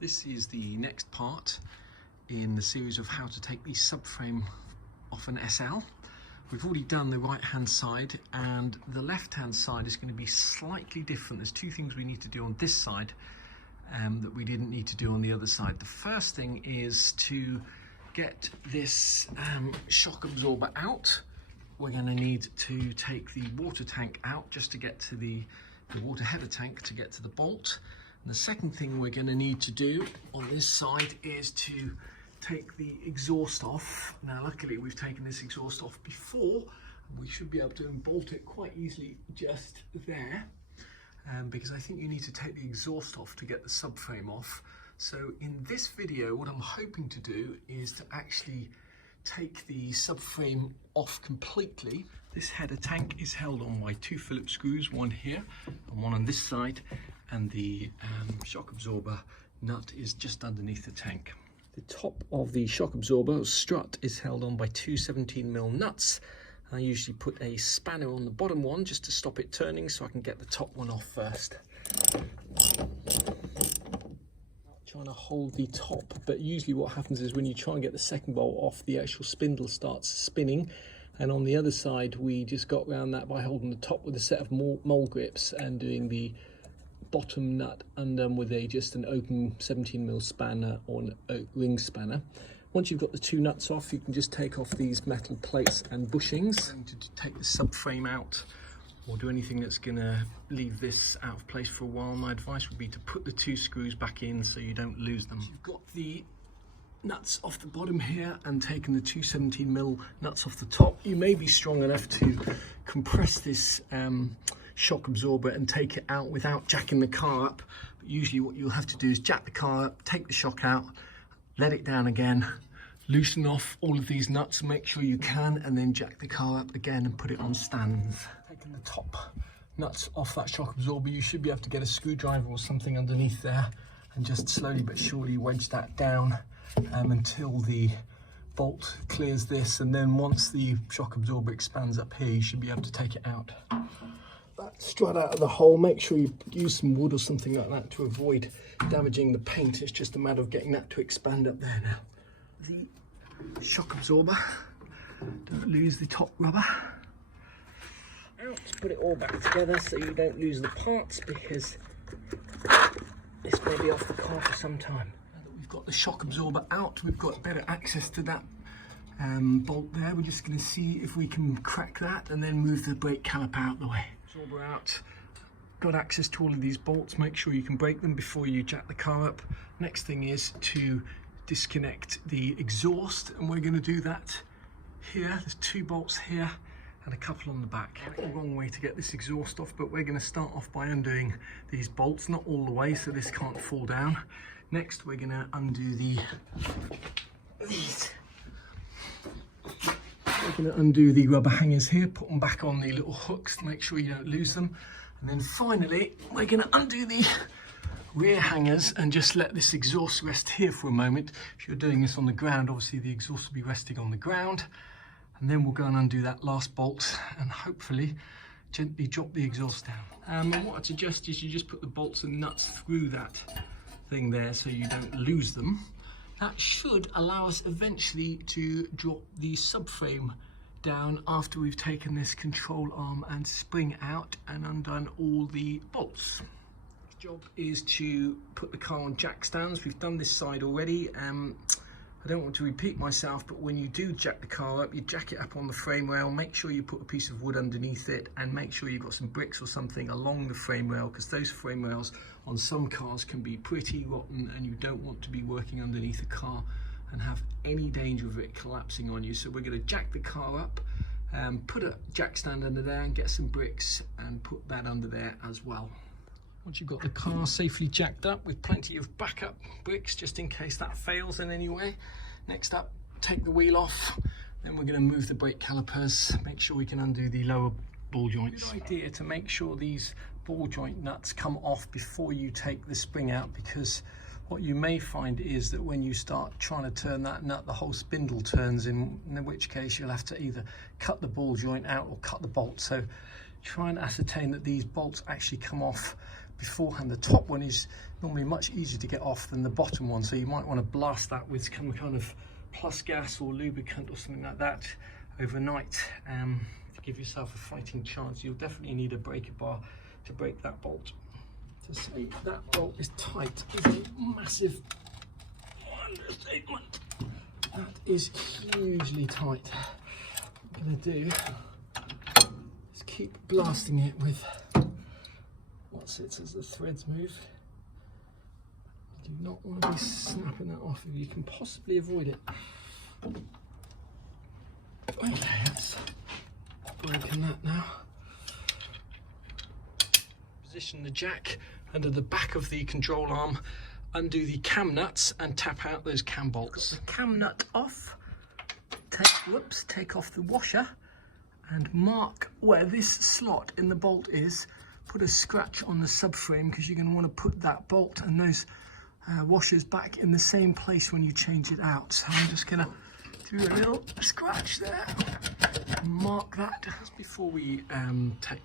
This is the next part in the series of how to take the subframe off an SL. We've already done the right hand side, and the left hand side is going to be slightly different. There's two things we need to do on this side that we didn't need to do on the other side. The first thing is to get this shock absorber out. We're going to need to take the water tank out just to get to the water header tank to get to the bolt. And the second thing we're going to need to do on this side is to take the exhaust off. Now luckily we've taken this exhaust off before. We should be able to unbolt it quite easily just there, because I think you need to take the exhaust off to get the subframe off. So in this video what I'm hoping to do is to actually take the subframe off completely. This header tank is held on by two Phillips screws, one here and one on this side, and the shock absorber nut is just underneath the tank. The top of the shock absorber strut is held on by two 17mm nuts. I usually put a spanner on the bottom one just to stop it turning, so I can get the top one off first. Trying to hold the top, but usually what happens is when you try and get the second bolt off, the actual spindle starts spinning, and on the other side we just got around that by holding the top with a set of mole grips and doing the bottom nut undone with just an open 17mm spanner or a ring spanner. Once you've got the two nuts off, you can just take off these metal plates and bushings. And to take the subframe out or do anything that's going to leave this out of place for a while, my advice would be to put the two screws back in so you don't lose them. So you've got the nuts off the bottom here and taken the two 17mm nuts off the top. You may be strong enough to compress this shock absorber and take it out without jacking the car up, but usually what you'll have to do is jack the car up, take the shock out, let it down again, loosen off all of these nuts, make sure you can, and then jack the car up again and put it on stands. Taking the top nuts off that shock absorber, you should be able to get a screwdriver or something underneath there and just slowly but surely wedge that down until the bolt clears this, and then once the shock absorber expands up here, you should be able to take it out. That strut out of the hole, make sure you use some wood or something like that to avoid damaging the paint. It's just a matter of getting that to expand up there now. The shock absorber, don't lose the top rubber. Out, put it all back together so you don't lose the parts, because this may be off the car for some time. Now that we've got the shock absorber out, we've got better access to that bolt there. We're just going to see if we can crack that and then move the brake caliper out the way. Absorber out, got access to all of these bolts. Make sure you can break them before you jack the car up. Next thing is to disconnect the exhaust, and we're going to do that here. There's two bolts here and a couple on the back. The wrong way to get this exhaust off, but we're going to start off by undoing these bolts, not all the way so this can't fall down. Next we're going to undo these. We're going to undo the rubber hangers here, put them back on the little hooks to make sure you don't lose them. And then finally, we're going to undo the rear hangers and just let this exhaust rest here for a moment. If you're doing this on the ground, obviously the exhaust will be resting on the ground. And then we'll go and undo that last bolt and hopefully gently drop the exhaust down. And what I'd suggest is you just put the bolts and nuts through that thing there so you don't lose them. That should allow us eventually to drop the subframe down after we've taken this control arm and spring out and undone all the bolts. Next job is to put the car on jack stands. We've done this side already. I don't want to repeat myself, but when you do jack the car up, you jack it up on the frame rail. Make sure you put a piece of wood underneath it, and make sure you've got some bricks or something along the frame rail, because those frame rails on some cars can be pretty rotten and you don't want to be working underneath a car and have any danger of it collapsing on you. So we're going to jack the car up, put a jack stand under there and get some bricks and put that under there as well. Once you've got the car safely jacked up with plenty of backup bricks just in case that fails in any way, next up, take the wheel off. Then we're going to move the brake calipers, make sure we can undo the lower ball joints. Good idea to make sure these ball joint nuts come off before you take the spring out, because what you may find is that when you start trying to turn that nut, the whole spindle turns, in which case you'll have to either cut the ball joint out or cut the bolt. So try and ascertain that these bolts actually come off beforehand. The top one is normally much easier to get off than the bottom one, so you might want to blast that with some kind of plus gas or lubricant or something like that overnight to give yourself a fighting chance. You'll definitely need a breaker bar to break that bolt. To say that bolt is tight is a massive understatement. That is hugely tight. What I'm going to do is keep blasting it with what sits as the threads move. You do not want to be snapping that off if you can possibly avoid it. Okay, that's breaking that now. Position the jack under the back of the control arm, undo the cam nuts and tap out those cam bolts. Got the cam nut off, take off the washer and mark where this slot in the bolt is. Put a scratch on the subframe because you're going to want to put that bolt and those washers back in the same place when you change it out. So I'm just going to do a little scratch there, mark that. Before we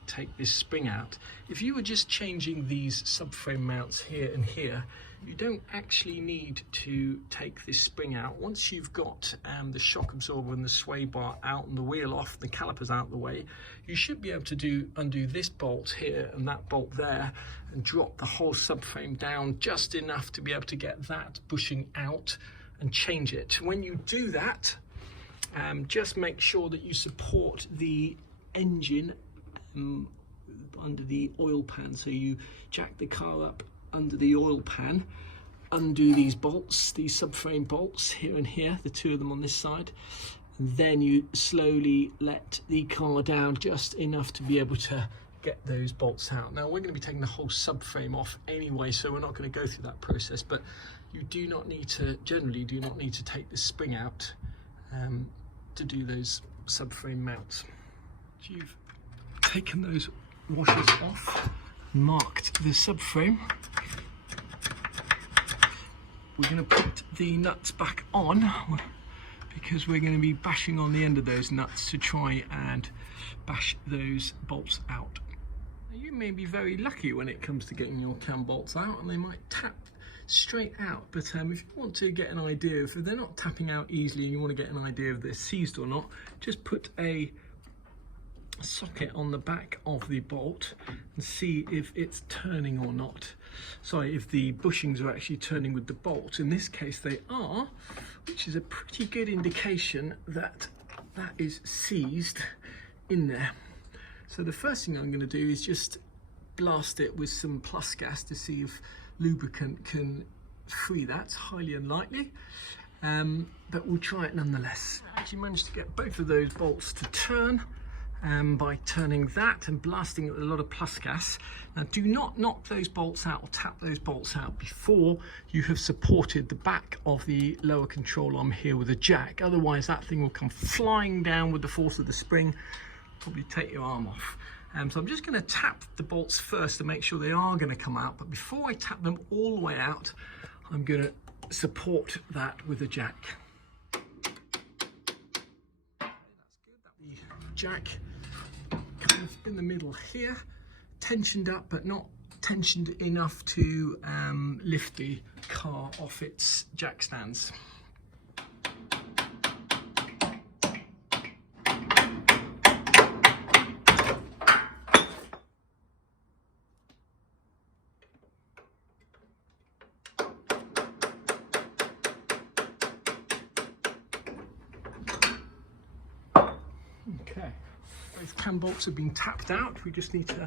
take this spring out, if you were just changing these subframe mounts here and here, you don't actually need to take this spring out. Once you've got the shock absorber and the sway bar out and the wheel off, the calipers out of the way, you should be able to undo this bolt here and that bolt there and drop the whole subframe down just enough to be able to get that bushing out and change it. When you do that, just make sure that you support the engine under the oil pan. So you jack the car up under the oil pan, undo these bolts, these subframe bolts here and here, the two of them on this side, and then you slowly let the car down just enough to be able to get those bolts out. Now we're going to be taking the whole subframe off anyway, so we're not going to go through that process, but you do not need to, generally do not need to take the spring out to do those subframe mounts. So you've taken those washers off, marked the subframe. We're going to put the nuts back on because we're going to be bashing on the end of those nuts to try and bash those bolts out. Now, you may be very lucky when it comes to getting your cam bolts out, and they might tap straight out, but if you want to get an idea if they're not tapping out easily and you want to get an idea if they're seized or not, just put a socket on the back of the bolt and see if it's turning or not. Sorry, if the bushings are actually turning with the bolt. In this case they are, which is a pretty good indication that that is seized in there. So the first thing I'm going to do is just blast it with some plus gas to see if lubricant can free that. It's highly unlikely, but we'll try it nonetheless. I actually managed to get both of those bolts to turn by turning that and blasting it with a lot of plus gas. Now do not knock those bolts out or tap those bolts out before you have supported the back of the lower control arm here with a jack, otherwise that thing will come flying down with the force of the spring, probably take your arm off. So I'm just going to tap the bolts first to make sure they are going to come out, but before I tap them all the way out, I'm going to support that with a jack. That's good. The jack kind of in the middle here, tensioned up but not tensioned enough to lift the car off its jack stands. Okay, both cam bolts have been tapped out. We just need to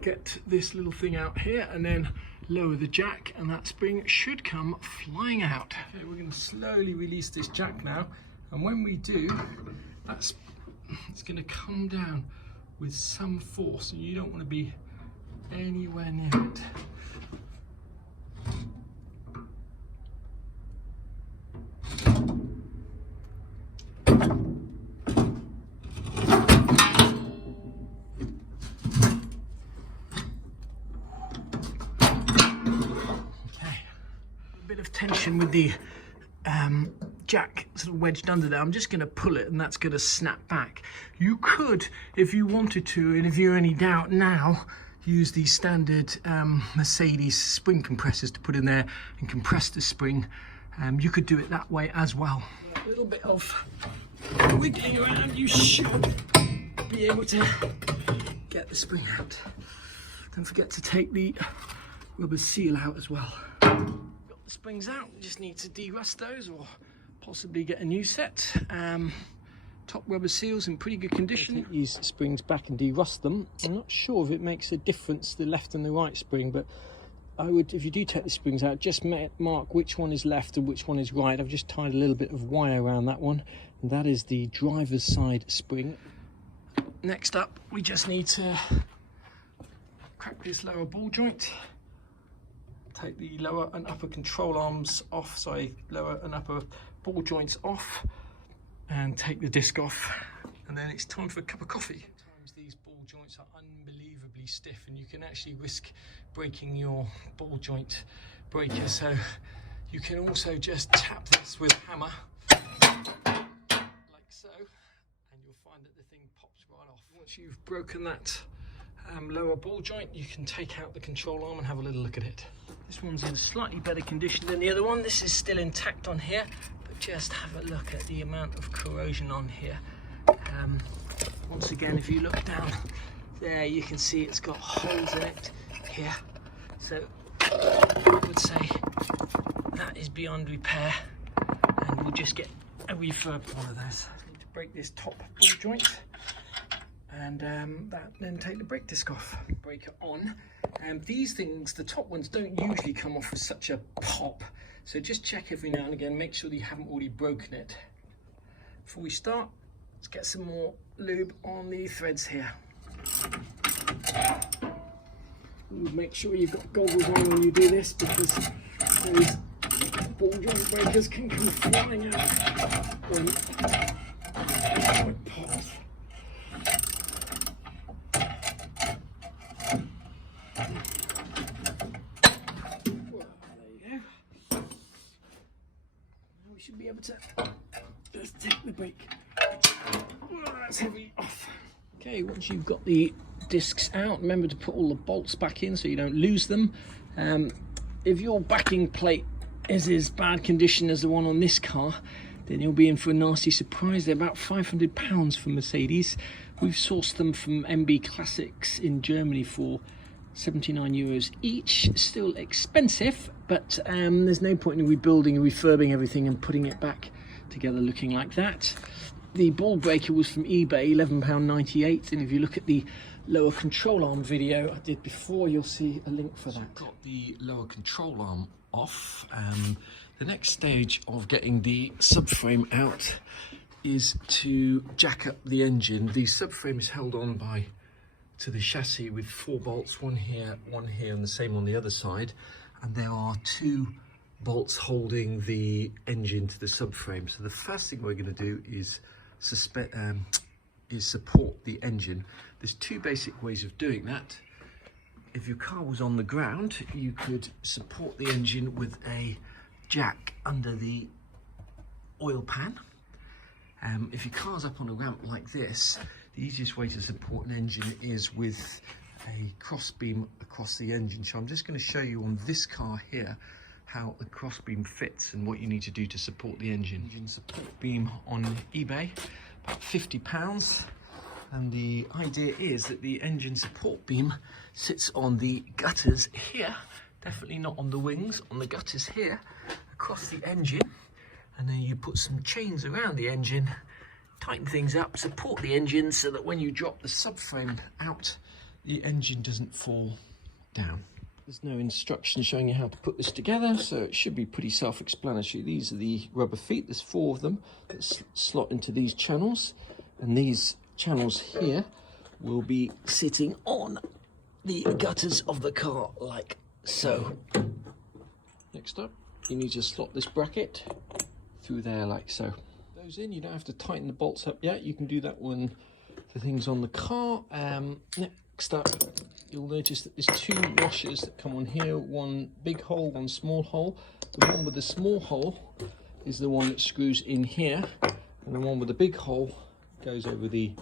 get this little thing out here and then lower the jack, and that spring should come flying out. Okay, we're going to slowly release this jack now, and when we do, it's going to come down with some force, and you don't want to be anywhere near it. Tension with the jack sort of wedged under there. I'm just going to pull it and that's going to snap back. You could, if you wanted to, and if you're any doubt now, use these standard Mercedes spring compressors to put in there and compress the spring. You could do it that way as well. A little bit of wiggling around, you should be able to get the spring out. Don't forget to take the rubber seal out as well. Got the springs out, just need to de-rust those or possibly get a new set. Top rubber seals in pretty good condition. Take these springs back and de-rust them. I'm not sure if it makes a difference, the left and the right spring, but I would, if you do take the springs out, just mark which one is left and which one is right. I've just tied a little bit of wire around that one, and that is the driver's side spring. Next up, we just need to crack this lower ball joint. Take the lower and upper control arms off, sorry, lower and upper ball joints off, and take the disc off, and then it's time for a cup of coffee. Sometimes these ball joints are unbelievably stiff and you can actually risk breaking your ball joint breaker, so you can also just tap this with a hammer like so, and you'll find that the thing pops right off. Once you've broken that lower ball joint, you can take out the control arm and have a little look at it. This one's in slightly better condition than the other one. This is still intact on here, but just have a look at the amount of corrosion on here. Once again, if you look down there, you can see it's got holes in it here. So I would say that is beyond repair, and we'll just get a refurb one of those. Need to break this top ball joint, and then take the brake disc off. Break it on. These things, the top ones, don't usually come off with such a pop, so just check every now and again, make sure that you haven't already broken it. Before we start, let's get some more lube on the threads here. Make sure you've got goggles on when you do this, because those ball joint breakers can come flying out when it pops. Should be able to just take the brake. That's heavy off. Okay, once you've got the discs out, remember to put all the bolts back in so you don't lose them. If your backing plate is as bad condition as the one on this car, then you'll be in for a nasty surprise. They're about £500 from Mercedes. We've sourced them from MB Classics in Germany for €79 each. Still expensive, but there's no point in rebuilding and refurbing everything and putting it back together looking like that. The ball breaker was from eBay, £11.98, and if you look at the lower control arm video I did before, you'll see a link for that. Got the lower control arm off. The next stage of getting the subframe out is to jack up the engine. The subframe is held on to the chassis with 4 bolts, one here, and the same on the other side, and there are 2 bolts holding the engine to the subframe. So the first thing we're going to do is support the engine. There's 2 basic ways of doing that. If your car was on the ground, you could support the engine with a jack under the oil pan. If your car's up on a ramp like this, the easiest way to support an engine is with a cross beam across the engine. So I'm just going to show you on this car here how the cross beam fits and what you need to do to support the engine. Engine support beam on eBay, about £50. And the idea is that the engine support beam sits on the gutters here, definitely not on the wings, on the gutters here, across the engine. And then you put some chains around the engine, tighten things up, support the engine so that when you drop the subframe out, the engine doesn't fall down. There's no instructions showing you how to put this together, so it should be pretty self-explanatory. These are the rubber feet. There's 4 of them that slot into these channels, and these channels here will be sitting on the gutters of the car like so. Next up, you need to slot this bracket through there like so. Those in, you don't have to tighten the bolts up yet. You can do that when the thing's on the car. Next up, you'll notice that there's 2 washers that come on here, one big hole, one small hole. The one with the small hole is the one that screws in here, and the one with the big hole goes over the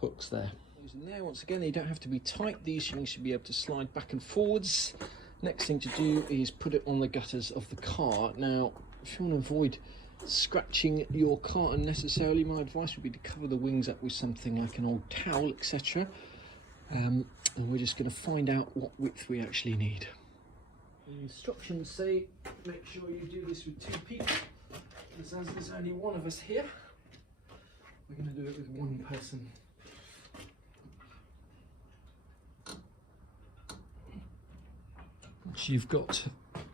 hooks there. Using there, once again, they don't have to be tight. These things should be able to slide back and forwards. Next thing to do is put it on the gutters of the car. Now, if you want to avoid scratching your car unnecessarily, my advice would be to cover the wings up with something like an old towel, etc. And we're just going to find out what width we actually need. The instructions say make sure you do this with 2 people, because as there's only one of us here, we're going to do it with 1 person. Once you've got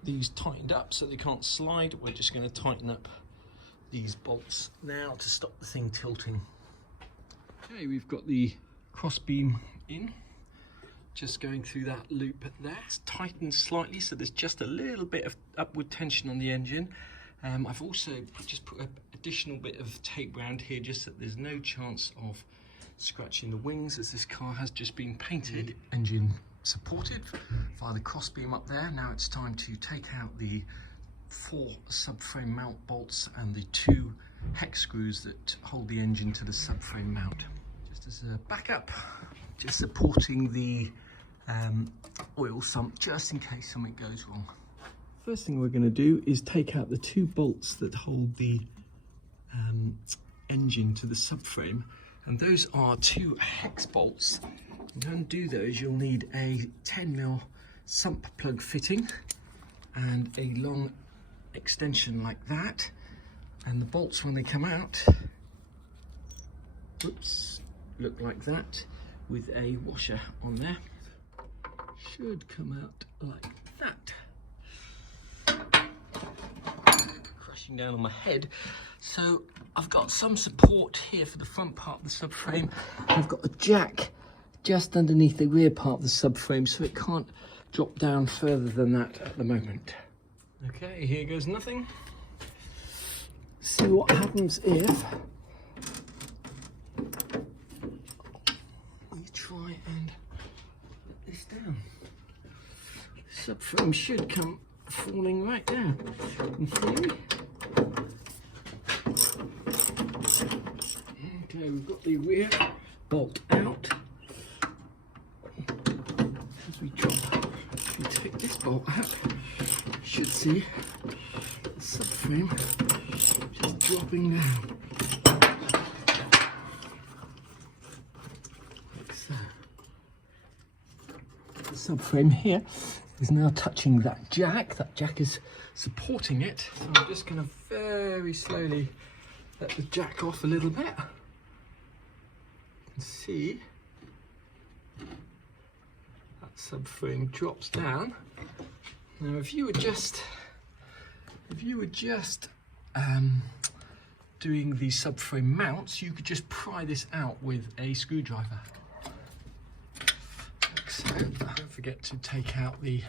these tightened up so they can't slide, we're just going to tighten up these bolts now to stop the thing tilting. Okay, we've got the cross beam in, just going through that loop there. It's tightened slightly, so there's just a little bit of upward tension on the engine. I've also just put an additional bit of tape around here just so that there's no chance of scratching the wings, as this car has just been painted. Engine supported via the cross beam up there. Now it's time to take out the 4 subframe mount bolts and the 2 hex screws that hold the engine to the subframe mount. Just as a backup, just supporting the oil sump just in case something goes wrong. First thing we're going to do is take out the 2 bolts that hold the engine to the subframe, and those are 2 hex bolts. To undo those, you'll need a 10mm sump plug fitting and a long extension like that, and the bolts, when they come out, oops, look like that, with a washer on there. Should come out like that. Crashing down on my head. So I've got some support here for the front part of the subframe. I've got a jack just underneath the rear part of the subframe, so it can't drop down further than that at the moment. Okay, here goes nothing. See what happens if we try and let this down. The subframe should come falling right down, in theory. Okay, we've got the rear bolt out. As we drop, if we take this bolt out, you should see the subframe just dropping down. Like so. The subframe here is now touching that jack. That jack is supporting it. So I'm just going to very slowly let the jack off a little bit. You can see that subframe drops down. Now, if you were just doing the subframe mounts, you could just pry this out with a screwdriver. Like so. Don't forget to take out these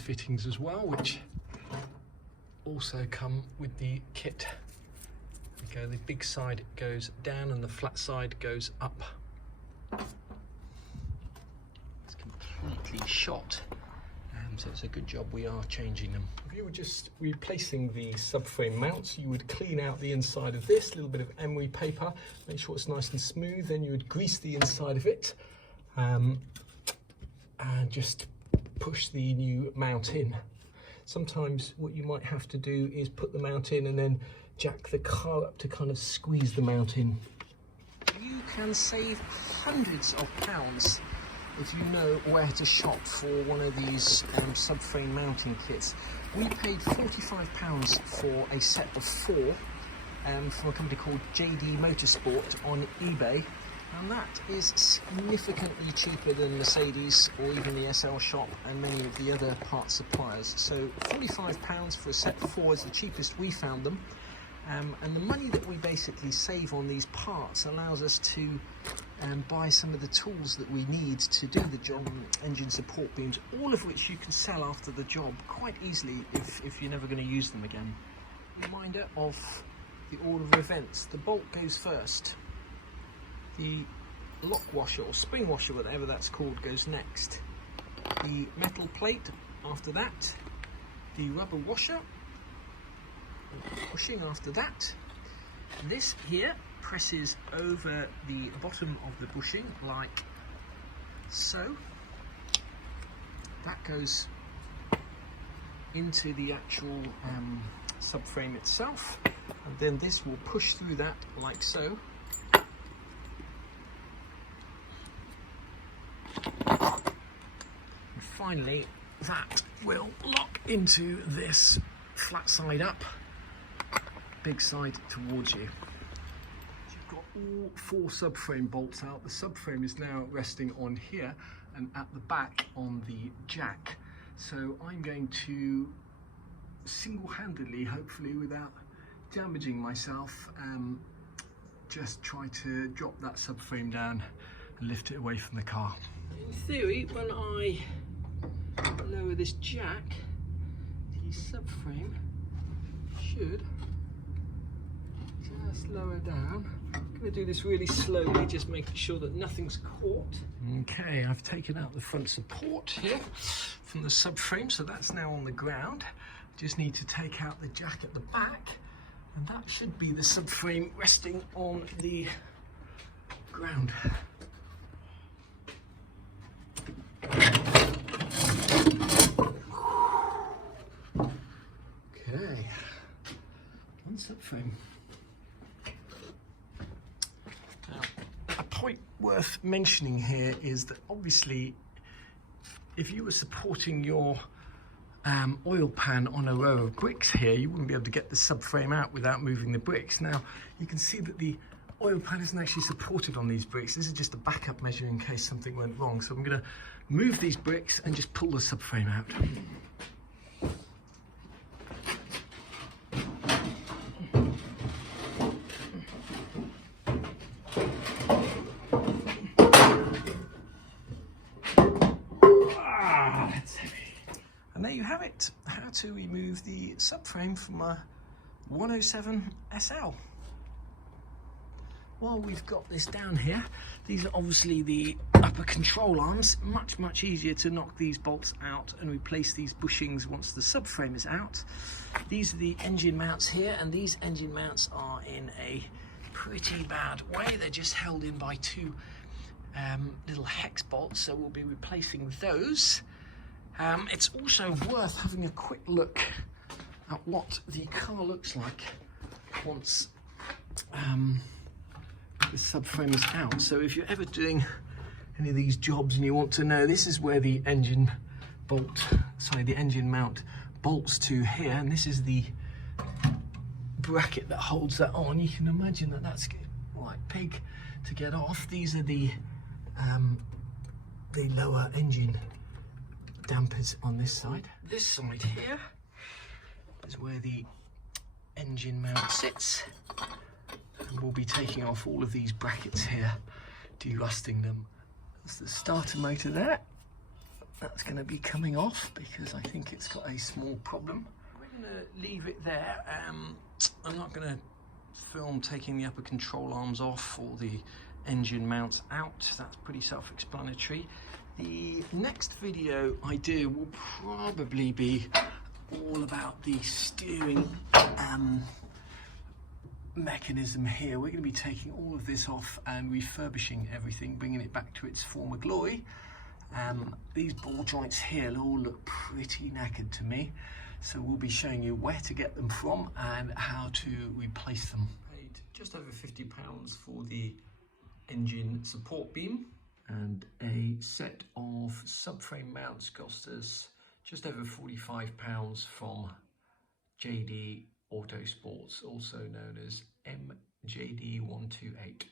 fittings as well, which also come with the kit. Okay, the big side goes down and the flat side goes up. It's completely shot, so it's a good job we are changing them. If you were just replacing the subframe mounts, you would clean out the inside of this, a little bit of emery paper, make sure it's nice and smooth, then you would grease the inside of it and just push the new mount in. Sometimes what you might have to do is put the mount in and then jack the car up to kind of squeeze the mount in. You can save hundreds of pounds if you know where to shop for one of these subframe mounting kits. We paid £45 for a set of 4 from a company called JD Motorsport on eBay, and that is significantly cheaper than Mercedes or even the SL shop and many of the other parts suppliers. So £45 for a set of 4 is the cheapest we found them. And the money that we basically save on these parts allows us to buy some of the tools that we need to do the job, engine support beams, all of which you can sell after the job quite easily if you're never going to use them again. Reminder of the order of events. The bolt goes first. The lock washer or spring washer, whatever that's called, goes next. The metal plate after that. The rubber washer, pushing after that. This here presses over the bottom of the bushing like so. That goes into the actual subframe itself, and then this will push through that like so. And finally, that will lock into this flat side up, big side towards you. You've got all 4 subframe bolts out. The subframe is now resting on here and at the back on the jack. So I'm going to single-handedly, hopefully without damaging myself, just try to drop that subframe down and lift it away from the car. In theory, when I lower this jack, the subframe should just lower down. I'm going to do this really slowly, just making sure that nothing's caught. Okay, I've taken out the front support here from the subframe, so that's now on the ground. Just need to take out the jack at the back, and that should be the subframe resting on the ground. Okay, one subframe. Now, a point worth mentioning here is that obviously if you were supporting your oil pan on a row of bricks here, you wouldn't be able to get the subframe out without moving the bricks. Now you can see that the oil pan isn't actually supported on these bricks. This is just a backup measure in case something went wrong. So I'm going to move these bricks and just pull the subframe out. And there you have it, how to remove the subframe from a 107 SL. While we've got this down here, these are obviously the upper control arms. Much easier to knock these bolts out and replace these bushings once the subframe is out. These are the engine mounts here, and these engine mounts are in a pretty bad way. They're just held in by 2 little hex bolts, so we'll be replacing those. It's also worth having a quick look at what the car looks like once the subframe is out. So if you're ever doing any of these jobs and you want to know, this is where the engine mount bolts to here, and this is the bracket that holds that on. You can imagine that that's quite big to get off. These are the lower engine dampers on this side. This side here is where the engine mount sits, and we'll be taking off all of these brackets here, derusting them. That's the starter motor there. That's going to be coming off because I think it's got a small problem. We're going to leave it there. I'm not going to film taking the upper control arms off or the engine mounts out. That's pretty self-explanatory. The next video I do will probably be all about the steering mechanism here. We're going to be taking all of this off and refurbishing everything, bringing it back to its former glory. These ball joints here all look pretty knackered to me, so we'll be showing you where to get them from and how to replace them. Paid just over £50 for the engine support beam, and a set of subframe mounts cost us just over £45 from JD Autosports, also known as MJD128.